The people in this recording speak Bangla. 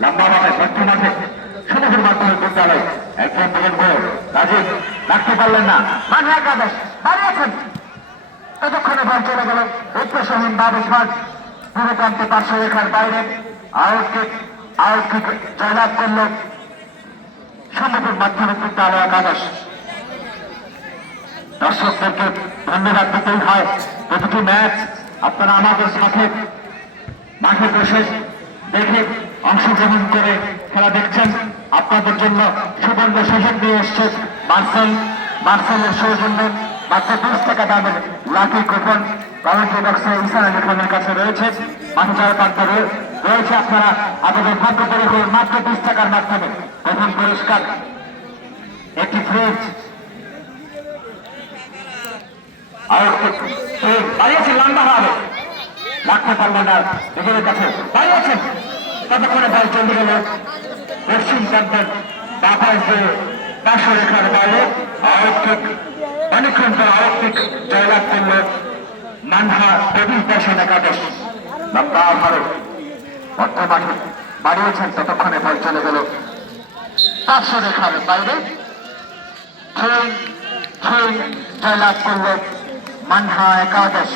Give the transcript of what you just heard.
লম্বা মাঠে বদ্ধ মাঠে সমগ্র মাধ্যমিক বিদ্যালয় একজন বলেন বল রাজীব রাখতে পারলেন না মাঠে একাদশ দাঁড়িয়েছেন ততক্ষণে বল চলে গেল উৎপ্রেষহীন বাবুস মাঠ পুরোকান্তে পার্শ্ব রেখার বাইরে আউটকিক জয়লাভ করল সমগ্র মাধ্যমিক বিদ্যালয় একাদশ। দর্শকদেরকে ধন্যবাদ দিতেই হয় প্রতিটি ম্যাচ আপনারা আমাদের সাথে মাঠে বসে দেখে অংশগ্রহণ করে খেলা দেখছেন। আপনাদের জন্য সুবর্ণ সুযোগ নিয়ে এসছে মার্সেলের সৌজন্যে মাত্র 20 টাকা দামের লাকি কুপন কমেন্ট্রি বক্সে ইসান আলী খানের কাছে রয়েছে। মাঠে যাওয়ার প্রান্তে রয়েছে আপনারা আপনাদের ভাগ্য করে করুন মাত্র 20 টাকার মাধ্যমে প্রথম পুরস্কার একটি ফ্রিজ বাড়িয়েছেন লম্বা হবে রাখতে পারলেন না নিজেদের কাছে বাড়িয়েছেন ততক্ষণে বল চলে গেল পশ্চিম প্রান্তের বাপায় যে পার্শ্ব রেখার বাইরে আউটকিক অনেকক্ষণ পর আউটকিক জয়লাভ করল মানহা প্রবীণ পেশন একাদশ। লম্বা ভাবে মধ্য মাঠে বাড়িয়েছেন ততক্ষণে বল চলে গেল পার্শ্ব রেখার বাইরে জয়লাভ করল মানহা একাদশ।